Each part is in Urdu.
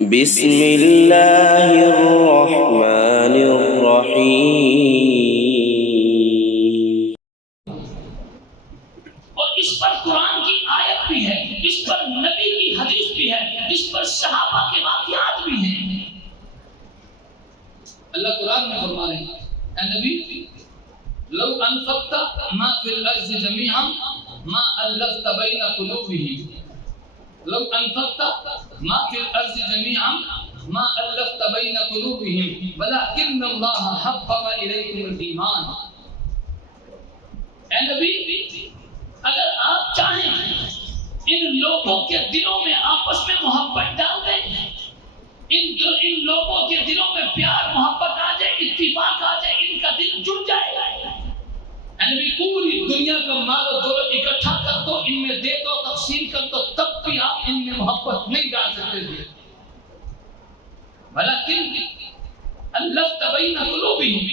بسم اللہ الرحمن الرحیم۔ اور اس پر قرآن کی آیت بھی ہے، اس پر نبی کی حدیث بھی ہے، اس پر صحابہ کے واقعات بھی ہیں۔ اللہ قرآن میں فرما رہے ہیں، اے نبی لو انفقت ما فی الارض جميعا ما الفت بین قلوبهم، لو انفقت ما فی الارض جميعا ما الفت بین قلوبهم ولكن اللہ حبب الیکم الایمان۔ اے نبی اگر آپ چاہیں ان لوگوں کے دلوں میں آپس میں محبت ڈال دیں، ان لوگوں کے دلوں میں پیار محبت آ جائے، اتفاق آ جائے، ان کا دل جڑ جائے، یعنی پوری دنیا کا مال و دولت اکٹھا کر دو، ان میں دے دو، تقسیم کر دو، تب بھی آپ ان میں محبت نہیں ڈال سکتے تھے۔ ولیکن الفت بین قلوبہم،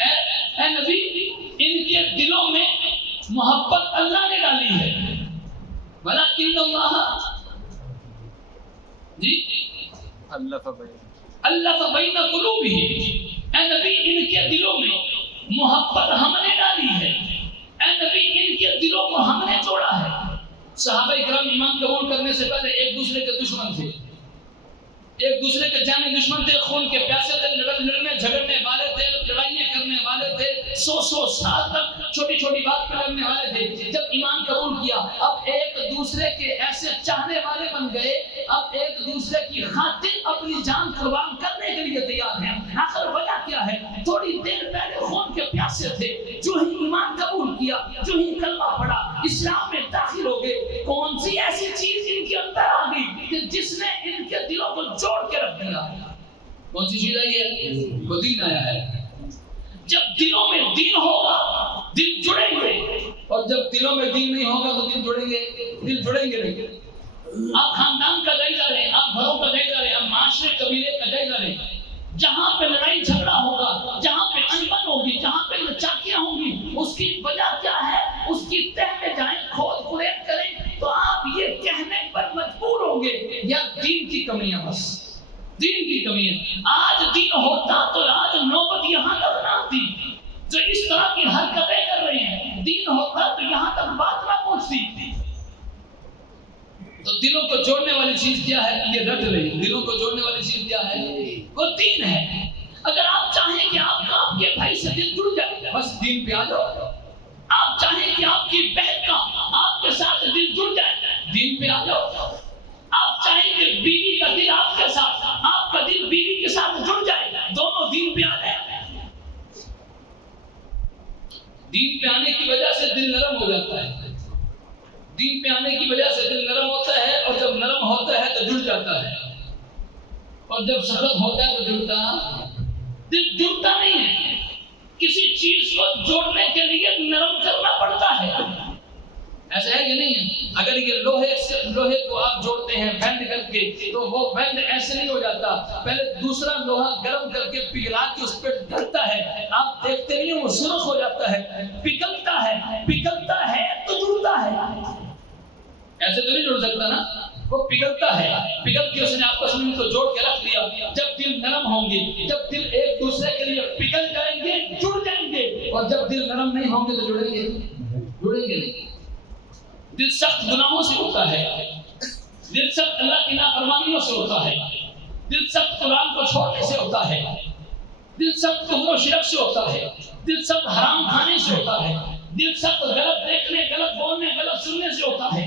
اے نبی ان کے دلوں میں محبت اللہ نے ڈالی ہے۔ ولیکن اللہ جی الف بین قلوبہم، اے نبی ان کے دلوں میں محبت ہم نے ڈالی ہے، اے نبی ان کے دلوں کو ہم نے جوڑا ہے۔ صحابہ کرام ایمان قبول کرنے سے پہلے ایک دوسرے کے دشمن تھے، ایک دوسرے کے جانی دشمن تھے، خون کے پیاسے تھے، لڑنے جھگڑنے والے تھے، لڑائیاں کرنے والے تھے، 100 سال تک چھوٹی چھوٹی بات پہ لڑنے والے تھے۔ جب ایمان قبول کیا اب ایک دوسرے کے ایسے چاہنے والے بن گئے، اب ایک دوسرے کی خاطر اپنی جان قربان کرنے کے لیے تیار ہیں۔ آخر وجہ کیا ہے؟ تھوڑی دیر پہلے خون کے پیاسے تھے، جو ہی ایمان قبول کیا، جو ہی کلمہ پڑھا، اسلام میں داخل ہو گئے، کون سی ایسی چیز ان کے اندر آ گئی کہ جس نے ان کے دلوں کو جوڑ کے رکھ دیا؟ کون سی چیز آئی ہے؟ وہ دین آیا ہے۔ جب دلوں میں دین ہوگا دل جڑیں گے، اور جب دلوں میں دین نہیں ہوگا تو دل جڑیں گے نہیں۔ آپ خاندان کا جائزہ لیں، آپ گھروں کا جائزہ لیں، آپ معاشرے قبیلے کا جائزہ لیں، جہاں پہ لڑائی جھگڑا ہوگا، جہاں پہ انبن ہوگی، جہاں پہ چاکیاں ہوں گی، اس کی وجہ کیا ہے؟ اس کی تہ میں جائیں، کھود کریت کریں تو آپ یہ کہنے پر مجبور ہوں گے یا دین کی کمی ہے، بس دین کی کمی ہے۔ آج دین ہوتا تو آج نوبت یہاں تک نہ آتی، جو اس طرح کی حرکتیں کر رہے ہیں۔ دین ہوتا تو یہاں تک بات نہ پہنچتی۔ تو دلوں کو جوڑنے والی چیز کیا ہے؟ یہ رٹ لیں، دلوں کو جوڑنے والی چیز کیا ہے؟ وہ دین ہے۔ اگر آپ چاہیں کہ آپ کے بھائی سے دل جڑ جائے، بس دین پہ آ جاؤ۔ آپ چاہیں کہ آپ کی بہن کا آپ کے ساتھ دل جڑ جائے، دین پہ آ جاؤ۔ آپ چاہیں کہ بیوی کا دل آپ کے ساتھ، آپ کا دل بیوی کے ساتھ جڑ جائے، دونوں دین پہ آ جائیں۔ دین پہ آنے کی وجہ سے دل نرم ہو جاتا ہے، دین پہ آنے کی وجہ سے دل نرم ہوتا ہے، اور جب نرم ہوتا ہے تو جڑ جاتا ہے، اور جب سخت ہوتا ہے تو دل جڑتا نہیں ہے۔ کسی چیز کو جوڑنے کے لیے نرم کرنا پڑتا ہے، ایسا ہے کہ نہیں ہے؟ اگر یہ لوہے کو آپ جوڑتے ہیں بینڈ کر کے، تو وہ بینڈ ایسے نہیں ہو جاتا، پہلے دوسرا لوہا گرم کر کے پگھلا کے اس پہ ڈھلتا ہے، آپ دیکھتے نہیں ہیں وہ سرخ ہو جاتا ہے، پگھلتا ہے تو جڑتا ہے۔ ایسے تو نہیں جڑ سکتا نا، وہ پگھلتا ہے، پگھل کے اس نے آپس میں ان کو جوڑ کے رکھ دیا۔ جب دل نرم ہوں گے، جب دل ایک دوسرے کے لیے پگھل جائیں گے، جڑ جائیں گے، اور جب دل نرم نہیں ہوں گے تو جڑیں گے نہیں۔ دل سخت گناہوں سے ہوتا ہے، دل سخت اللہ کی نافرمانیوں سے ہوتا ہے، دل سخت قرآن کو چھوڑنے سے ہوتا ہے، دل سخت کفر و شرک سے ہوتا ہے، دل سخت حرام کھانے سے ہوتا ہے، دل سخت غلط دیکھنے، غلط بولنے، غلط سننے سے ہوتا ہے۔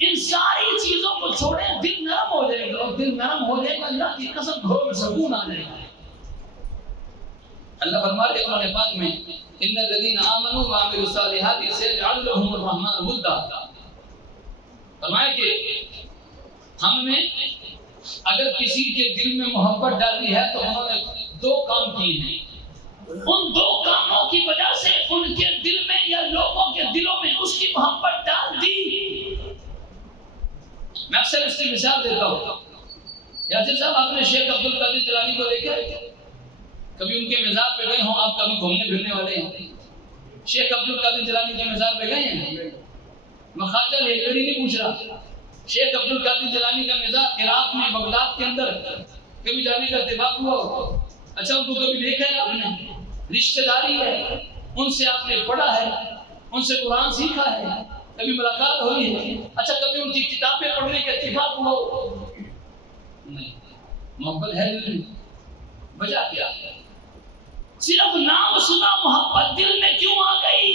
ان ساری چیزوں کو چھوڑیں، دل نرم ہو جائے گا، اور دل نرم ہو جائے گا اللہ کی قسم گھروں میں سکون آ جائے گا۔ اللہ فرماتے ہیں قرآن پاک میں، ان الذین آمنوا وعملوا الصالحات سيجعل لهم الرحمن ودا۔ فرمایا کہ ہم نے اگر کسی کے دل میں محبت ڈالی ہے تو انہوں نے 2 کام کیے ہیں، ان 2 کاموں کی وجہ سے ان کے دل میں یا لوگوں کے دلوں میں اس کی محبت ڈال دی۔ میں اکثر اس کی مثال دیتا ہوں، یاسر صاحب آپ نے شیخ عبد القادر جیلانی کو دیکھا ہے؟ کبھی ان کے مزار پہ گئے ہوں آپ؟ کبھی گھومنے پھرنے والے ہیں؟ شیخ عبد القادر جیلانی کے مزار پہ گئے ہیں؟ میں خواجہ لیلوری نہیں پوچھ رہا، شیخ عبد القادر جیلانی کا مزاج عراق میں بغداد کے اندر کبھی جانے کا اتفاق ہوا؟ اچھا ان کو کبھی دیکھا ہے آپ نے؟ رشتہ داری ہے، ان سے آپ نے پڑھا ہے، ان سے قرآن سیکھا ہے، کبھی ملاقات ہوئی ہے؟ اچھا کبھی ان کی کتابیں پڑھنے کا اتفاق ہوا؟ نہیں۔ محبت ہے نہیں، وجہ کیا ہے؟ صرف نام سنا محبت دل میں کیوں آ گئی؟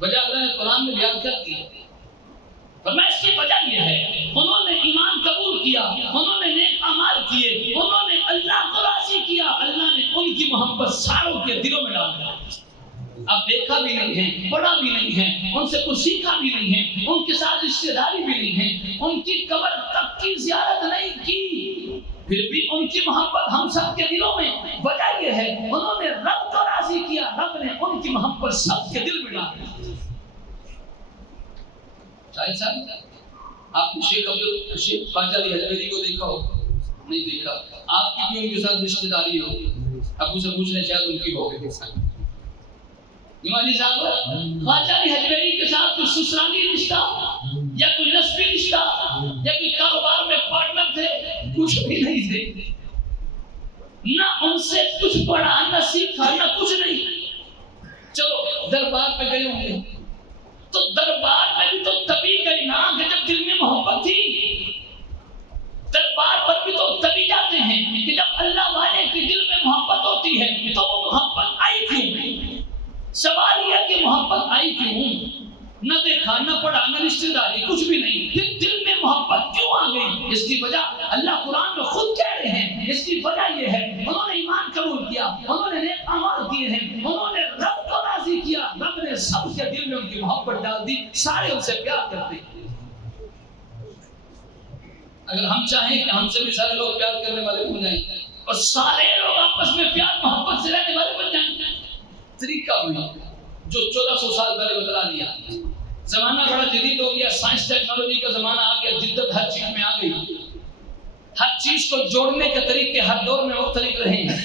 وجہ اللہ نے قرآن میں بیان کر دی، فرمایا اس کی وجہ یہ ہے انہوں نے ایمان قبول کیا، انہوں نے نیک اعمال کیے، انہوں نے اللہ کو راضی کیا، اللہ نے ان کی محبت ساروں کے دلوں میں ڈال دیا۔ اب دیکھا بھی نہیں ہے، پڑھا بھی نہیں ہے، ان سے کچھ سیکھا بھی نہیں ہے، ان کے ساتھ رشتہ داری بھی نہیں ہے، ان کی قبر تک کی زیارت نہیں کی، پھر بھی ان کی محبت ہم سب کے دلوں میں۔ وجہ یہ ہے انہوں نے رب کو راضی کیا، رب نے ان کی محبت سب کے دل میں ڈال دی۔ شاید صاحب آپ نے شیخ خواجہ علی حجویری کو دیکھا ہو؟ نہیں دیکھا۔ آپ کی بھی ان کے ساتھ رشتہ داری ہو؟ ابو سے پوچھ رہے شاید ان کی ہو۔ علی صاحب خواجہ علی حجویری کے ساتھ کوئی سسرالی رشتہ یا کوئی نسبی رشتہ یا کوئی کاروبار میں پارٹنر تھے؟ کچھ بھی نہیں تھے، نہ ان سے کچھ پڑھا نہ سیکھا نہ کچھ نہیں۔ چلو دربار پہ گئے ہوں گے تو دربار میں بھی تو تبھی گئے نا کہ جب دل میں محبت تھی۔ دربار پر بھی تو تبھی جاتے ہیں کہ جب اللہ والے کے دل میں محبت ہوتی ہے، تو وہ محبت آئی کیوں؟ سوال یہ کہ محبت آئی کیوں؟ نہ دیکھا نہ پڑھا نہ رشتہ داری کچھ بھی نہیں، پھر دل میں محبت کیوں آ گئی؟ اس کی وجہ اللہ قرآن میں خود کہہ رہے ہیں، اس کی وجہ یہ ہے انہوں نے ایمان قبول کیا، انہوں نے نیک اعمال کیے ہیں، انہوں نے رب کو راضی کیا، رب نے سب کے دل میں ان کی محبت ڈال دی، سارے ان سے پیار کرتے ہیں۔ اگر ہم چاہیں کہ ہم سے بھی سارے لوگ پیار کرنے والے بن جائیں اور سارے لوگ آپس میں پیار محبت سے رہنے والے بن جائیں، طریقہ ہوئی جو 1400 سال پہلے بتلا دیا۔ زمانہ بڑا جدید ہو گیا، سائنس ٹیکنالوجی کا زمانہ آ گیا، جدت ہر چیز میں آ گئی، ہر چیز کو جوڑنے کے طریقے ہر دور میں مختلف رہے ہیں،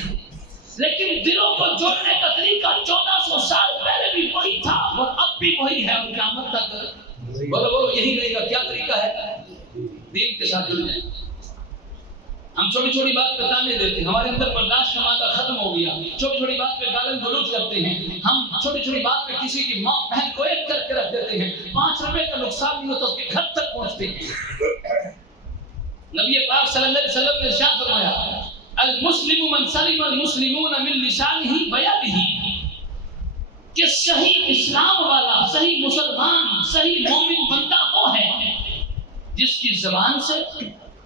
لیکن دلوں کو جوڑنے کا طریقہ 1400 سال پہلے بھی وہی تھا اور اب بھی وہی ہے اور قیامت تک بولو یہی رہے گا۔ کیا طریقہ ہے؟ دین کے ساتھ جڑ جائیں۔ ہم چھوٹی چھوٹی بات پہ تانے دیتے ہیں، ہمارے اندر برداشت کا مادہ ختم ہو گیا، چھوٹی چھوٹی بات پہ گالن گلوچ کرتے ہیں، ہم چھوٹی چھوٹی بات پہ کسی کی ماں بہن کو ایک کر کے رکھ دیتے ہیں، 5 روپے کا نقصان نہیں ہوتا اس کے گھر تک پہنچتے ہیں۔ نبی پاک صلی اللہ علیہ وسلم نے ارشاد فرمایا المسلم من سلم المسلمون من لسانه ويده، کہ صحیح اسلام والا، صحیح مسلمان، صحیح مومن بندہ وہ ہے جس کی زبان سے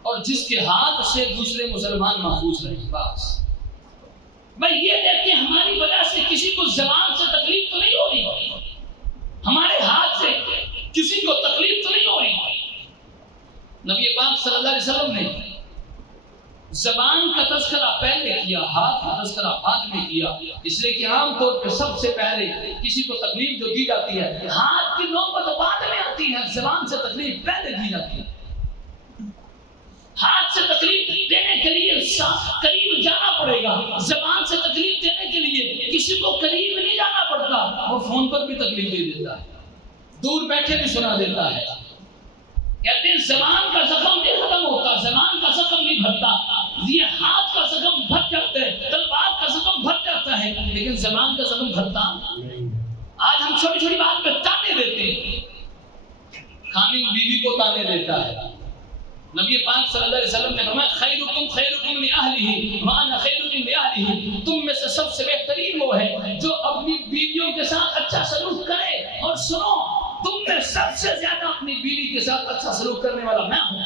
اور جس کے ہاتھ سے دوسرے مسلمان محفوظ رہے۔ بس بھائی یہ دیکھ کے ہماری وجہ سے کسی کو زبان سے تکلیف تو نہیں ہو رہی، ہمارے ہاتھ سے کسی کو تکلیف تو نہیں ہو رہی۔ نبی پاک صلی اللہ علیہ وسلم نے زبان کا تذکرہ پہلے کیا، ہاتھ کا تذکرہ بعد میں کیا، اس لیے کہ عام طور پہ سب سے پہلے کسی کو تکلیف جو دی جاتی ہے ہاتھ کی نوبت بعد میں آتی ہے، زبان سے تکلیف پہلے دی جاتی ہے۔ ہاتھ سے تکلیف دینے کے لیے قریب جانا پڑے گا، زبان سے تکلیف دینے کے لیے کسی کو قریب نہیں جانا پڑتا، وہ فون پر بھی تکلیف دے دیتا ہے، دور بیٹھے بھی سنا دیتا ہے۔ کہتے ہیں زبان کا زخم نہیں ختم ہوتا، زبان کا زخم نہیں بھرتا، یہ ہاتھ کا زخم بھر جاتا ہے، تلوار کا زخم بھر جاتا ہے، لیکن زبان کا زخم بھرتا۔ آج ہم چھوٹی چھوٹی بات پہ تانے دیتے ہیں، خامن بیوی کو تانے دیتا ہے۔ نبی پاک صلی اللہ علیہ وسلم نے فرمایا خیرکم خیرکم لأہلہ وانا خیرکم لأہلہ، تم میں سے سب سے بہترین وہ ہے جو اپنی بیویوں کے ساتھ اچھا سلوک کرے، اور سنو تم میں سب سے زیادہ اپنی بیوی کے ساتھ اچھا سلوک کرنے والا میں ہوں۔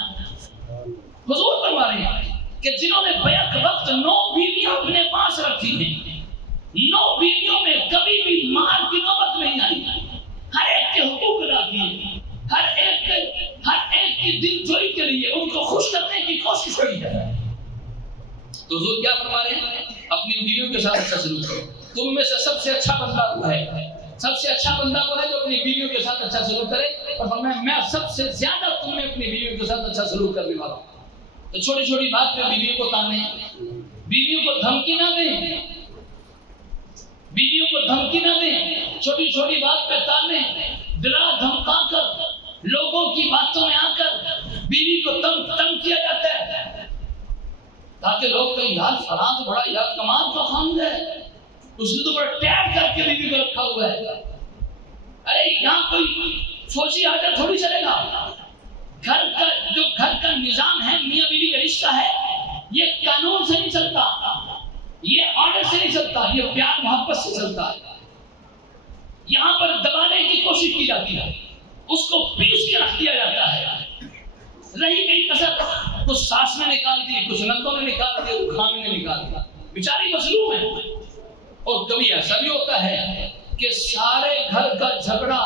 حضور فرما رہے ہیں کہ جنہوں نے بیک وقت 9 بیویاں اپنے پاس رکھی ہیں، 9 بیویوں میں کبھی بھی مار کی نوبت نہیں آئی، ہر ایک کے حقوق ادا کیے، ہر ایک کی دل جوئی کے لیے ان کو خوش کرنے کی کوشش کی ہے۔ تو حضور کیا فرما رہے ہیں؟ اپنی بیویوں کے ساتھ اچھا سلوک کرو۔ تم میں سے سب سے اچھا بندہ وہ ہے، سب سے اچھا بندہ وہ ہے جو اپنی بیویوں کے ساتھ اچھا سلوک کرے، اور فرمایا میں سب سے زیادہ تم میں اپنی بیویوں کے ساتھ اچھا سلوک کرنے والا ہوں۔ تو چھوٹی چھوٹی بات پہ بیویوں کو تانے، بیویوں کو دھمکی نہ دیں، بیویوں کو دھمکی نہ دیں، چھوٹی چھوٹی بات پہ تانے، ڈرا دھمکا کر لوگوں کی باتوں میں آ کر بیوی کو تنگ کیا جاتا ہے تاکہ لوگ کہیں یار فلاں تو بڑا یار کمال کا خاوند ہے، اس نے تو بڑا ٹیگ کر کے بیوی کو رکھا ہوا ہے۔ ارے یہاں کوئی فوجی آرڈر تھوڑی چلے گا، گھر کا نظام ہے، میاں بیوی کا رشتہ ہے، یہ قانون سے نہیں چلتا، یہ آرڈر سے نہیں چلتا، یہ پیار محبت سے چلتا ہے۔ یہاں پر دبانے کی کوشش کی جاتی ہے، اس کو پیس کے رکھ دیا جاتا ہے، رہی گئی کسر کچھ ساس نے نکال دی، کچھ نندوں نے نکال دی، کچھ خامن نے نکال دیا، بیچاری مظلوم ہے۔ اور کبھی ایسا بھی ہوتا ہے کہ سارے گھر کا جھگڑا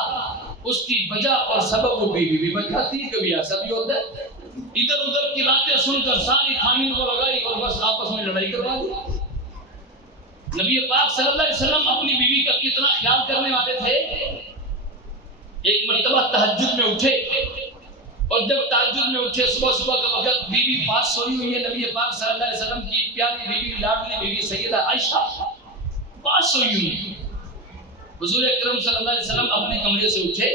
اس کی وجہ اور سبب وہ بیوی بھی بن جاتی ہے، کبھی ایسا بھی ہوتا ہے ادھر ادھر کی باتیں سن کر ساری خامن کو لگائی اور بس آپس میں لڑائی کروا دی۔ نبی پاک صلی اللہ علیہ وسلم اپنی بیوی کا کتنا خیال کرنے والے تھے۔ ایک مرتبہ تہجد میں اٹھے اور جب تہجد میں اٹھے صبح کا وقت، بیوی پاس سوئی ہوئی ہے، نبی پاک صلی اللہ علیہ وسلم کی پیاری بیوی لاڈلی بیوی سیدہ عائشہ پاس سوئی ہوئی ہے۔ حضور اکرم صلی اللہ علیہ وسلم اپنے کمرے سے اٹھے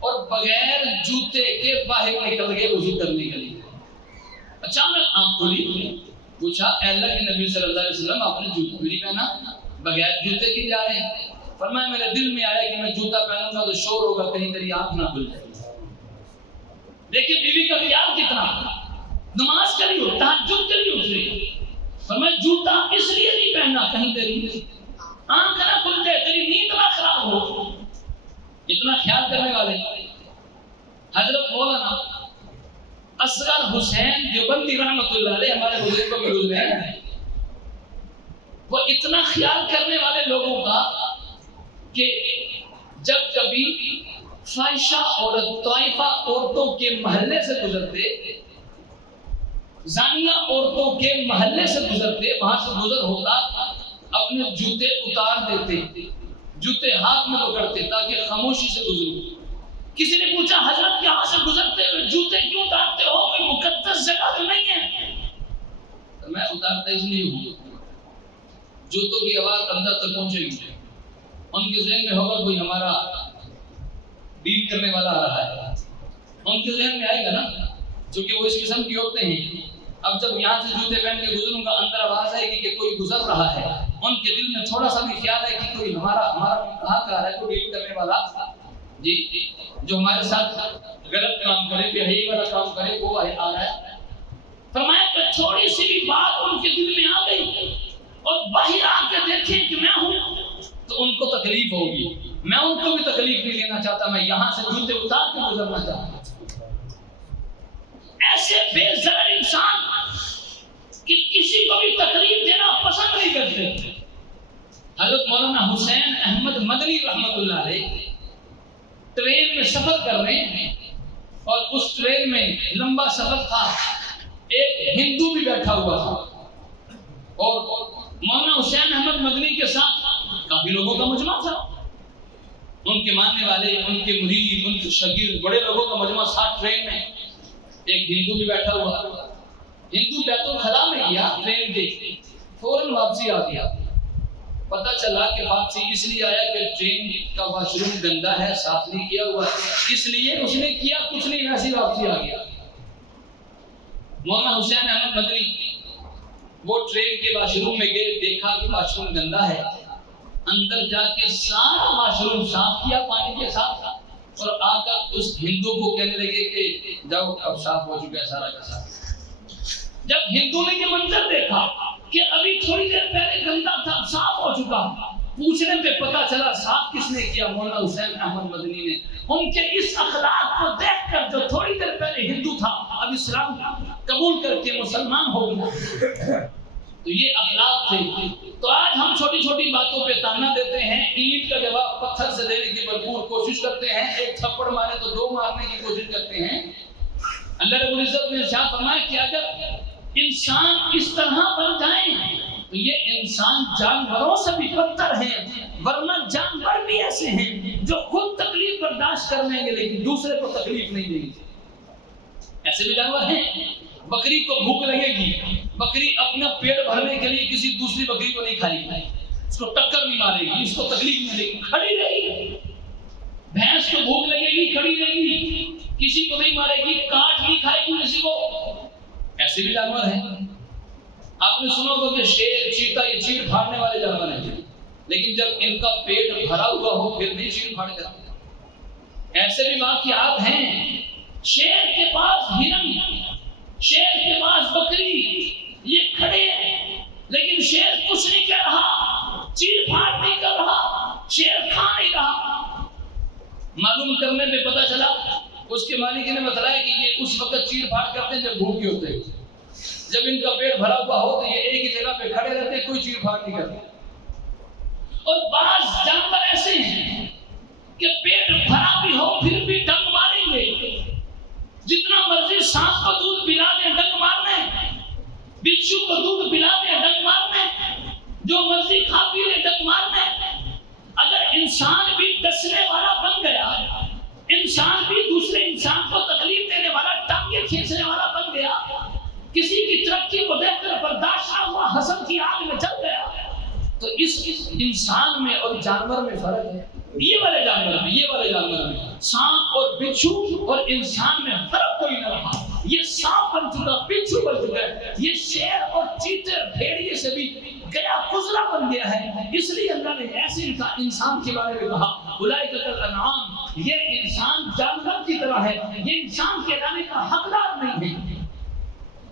اور بغیر جوتے کے باہر نکل گئے وضو کرنے کے لیے۔ اچانک آنکھ کھلی، پوچھا اے اللہ کے نبی صلی اللہ علیہ وسلم آپ نے جوتا بھی نہیں پہنا، بغیر جوتے کی جا رہے ہیں؟ فرمایا میرے دل میں آیا کہ میں جوتا پہنوں گا تو شور ہوگا، کہیں میری آنکھ نہ کھل جائے۔ دیکھیں بیوی کا خیال کتنا، نماز کے لیے تہجد کے لیے اٹھ رہی، فرمایا جوتا اس لیے نہیں پہننا کہیں تیری آنکھ نہ کھل جائے، تیری نیند نہ خراب ہو۔ اتنا خیال کرنے والے حضرت مولانا اصغر حسین دیوبندی رحمۃ اللہ علیہ ہمارے بزرگوں میں گزرے ہیں، وہ اتنا خیال کرنے والے لوگوں کا کہ جب کبھی فاحشہ عورت طائفہ عورتوں کے محلے سے گزرتے، زانیہ عورتوں کے محلے سے گزرتے، وہاں سے گزر ہوتا اپنے جوتے اتار دیتے، جوتے ہاتھ میں پکڑتے تاکہ خاموشی سے گزرو۔ کسی نے پوچھا حضرت یہاں سے گزرتے ہوئے جوتے کیوں اتارتے ہو، کوئی مقدس جگہ تو نہیں ہے؟ تو میں اتارتا اس لیے ہوں جوتوں کی آواز اندر تک پہنچے گی، ان کے ذہن میں ہوگا کوئی ہمارا ڈیل کرنے والا آ رہا ہے، ان کے ذہن میں آئے گا نا، چونکہ وہ اس قسم کی عورتیں ہیں۔ اب جب یہاں سے جوتے پہن کے گزروں گا اندر آواز آئے گی کہ کوئی گزر رہا ہے، ان کے دل میں تھوڑا سا بھی خیال ہے کہ کوئی ہمارا کہاں کا ہے، کوئی ڈیل کرنے والا جی جو ہمارے ساتھ غلط کام کرے، بے حیائی والا کام کرے، وہ آ رہا ہے۔ فرمایا کہ تھوڑی سی بھی بات ان کے دل میں آ گئی اور باہر آ کے دیکھیں کہ میں ہوں تو ان کو تکلیف ہوگی، میں ان کو بھی تکلیف نہیں دینا چاہتا، میں یہاں سے جوتے اتار کے گزرنا چاہتا ہوں۔ ایسے بے ضرر انسان کہ کسی کو بھی تکلیف دینا پسند نہیں کرتے۔ حضرت مولانا حسین احمد مدنی رحمۃ اللہ علیہ ٹرین میں سفر کر رہے ہیں اور اس ٹرین میں لمبا سفر تھا، ایک ہندو بھی بیٹھا ہوا تھا اور مولانا حسین احمد مدنی کے ساتھ کافی لوگوں کا مجمع تھا، ان کے ماننے والے، ان کے مرید، ان کے شاگرد، بڑے لوگوں کا مجمع ساتھ ٹرین میں۔ ایک ہندو بھی بیٹھا ہوا، ہندو بیت الخلا میں گیا ٹرین کے، فوراً واپسی آ گیا۔ پتہ چلا کہ واپسی اس لیے آیا کہ ٹرین کا واش روم گندا ہے، صاف نہیں کیا ہوا، اس لیے اس نے کیا کچھ نہیں، ایسی واپسی آ گیا۔ مولانا حسین احمد مدنی وہ ٹرین کے واش روم میں گئے، دیکھا کہ واش روم گندا ہے، اندر جا کے سارا واش روم صاف کیا پانی کے ساتھ اور آ کر اس ہندو کو کہنے لگے کہ جاؤ اب صاف ہو چکا ہے سارا کا سارا۔ جب ہندو نے یہ منظر دیکھا کہ ابھی تھوڑی دیر پہلے گندا تھا صاف ہو چکا، پوچھنے پہ پتا چلا صاف کس نے کیا، مولانا حسین احمد مدنی نے۔ ان کے اس اخلاق کو دیکھ کر جو تھوڑی دیر پہلے ہندو تھا اب اسلام قبول کر کے مسلمان ہو گیا۔ تو یہ اخلاق تھے۔ تو آج ہم چھوٹی چھوٹی باتوں پہ تانا دیتے ہیں، اینٹ کا جواب پتھر سے دینے کی بھرپور کوشش کرتے ہیں، ایک تھپڑ مارے تو دو مارنے کی کوشش کرتے ہیں۔ اللہ رب العزت نے ارشاد فرمایا کہ اگر انسان اس طرح بن جائیں تو یہ انسان جانوروں سے بھی بدتر ہیں، ورنہ جانور بھی ایسے ہیں جو خود تکلیف برداشت کر لیں گے لیکن دوسرے کو تکلیف نہیں دیں گے۔ ایسے بھی جانور ہیں، بکری کو بھوک لگے گی، بکری اپنا پیٹ بھرنے کے لیے کسی دوسری بکری کو نہیں کھائے گی، اس کو ٹکر نہیں مارے گی، اس کو تکلیف نہیں دے گی، کھڑی رہے گی۔ بھینس کو بھوک لگے گی کھڑی رہے گی، کسی کو نہیں مارے گی، کاٹ نہیں کھائے گی کسی کو. ایسے بھی جانور ہیں. آپ نے سنا ہوگا کہ شیر، چیتا یہ چیڑ پھاڑنے والے جانور ہیں، لیکن جب ان کا پیٹ بھرا ہوا ہو پھر نہیں چیڑ پھاڑ کرتے. ایسے بھی واقعات ہیں. شیر کے پاس ہرن، شیر کے پاس بکری، یہ کھڑے ہیں لیکن شیر کچھ نہیں کہہ رہا، چیڑ پھاڑ نہیں کر رہا، شیر کھا نہیں رہا. معلوم کرنے پہ پتا چلا، اس کے مالک نے بتلایا کہ یہ اس وقت چیڑ پھاڑ کرتے ہیں جب بھوکے ہوتے ہیں. جب ان کا پیٹ بھرا ہوا ہو تو یہ ایک ہی جگہ پہ کھڑے رہتے ہیں، کوئی چیڑ پھاڑ نہیں کرتے. اور بعض جانور ایسے ہیں کہ پیٹ بھرا بھی ہو پھر بھی ڈنگ ماریں گے. جتنا مرضی سانپ کو دودھ پلا دیں ڈنگ مارنے، بچھو کو دودھ پلا دیں ڈنگ مارنے، جو مرضی کھا پی لے ڈنگ مارنے. اگر انسان بھی ڈسنے والا بن گیا، انسان بھی دوسرے انسان کو تکلیف دینے والا، ٹانگیں کھینچنے والا بن گیا، کسی کی ترقی کو دیکھ کر برداشت نہ ہوا، حسد کی آگ میں جل گیا، تو اس انسان میں اور جانور میں فرق ہے. یہ والے جانور میں سانپ اور بچھو اور انسان میں فرق کوئی نہ رہا. یہ سانپ بن چکا، بچھو بن چکا ہے. یہ شیر اور چیتے بھیڑیے سے بھی گیا گزرا بن گیا ہے. اس لیے اللہ نے ایسے انسان کے بارے میں کہا اولئک کالانعام، یہ انسان جانور کی طرح ہے، یہ انسان کے لانے کا حقدار نہیں ہے.